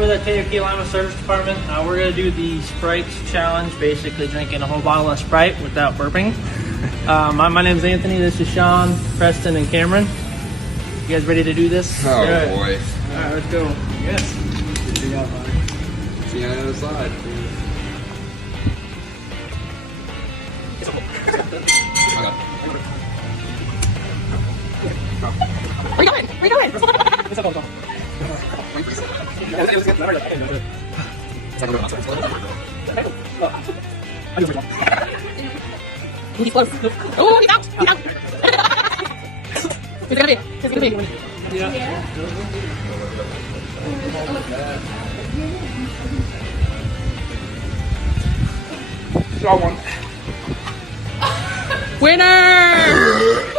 with the Kia Lima service department. We're going to do the Sprite challenge, basically drinking a whole bottle of Sprite without burping. My name's Anthony, this is Sean, Preston, and Cameron. You guys ready to do this? Oh, Good. boy. Alright, let's go. Yes. See you on the other side. Where you going? Where you going? He's close. Oh, he's out! He's out! Who's it gonna be? Who's it gonna be? Yeah. Saw one. Winner!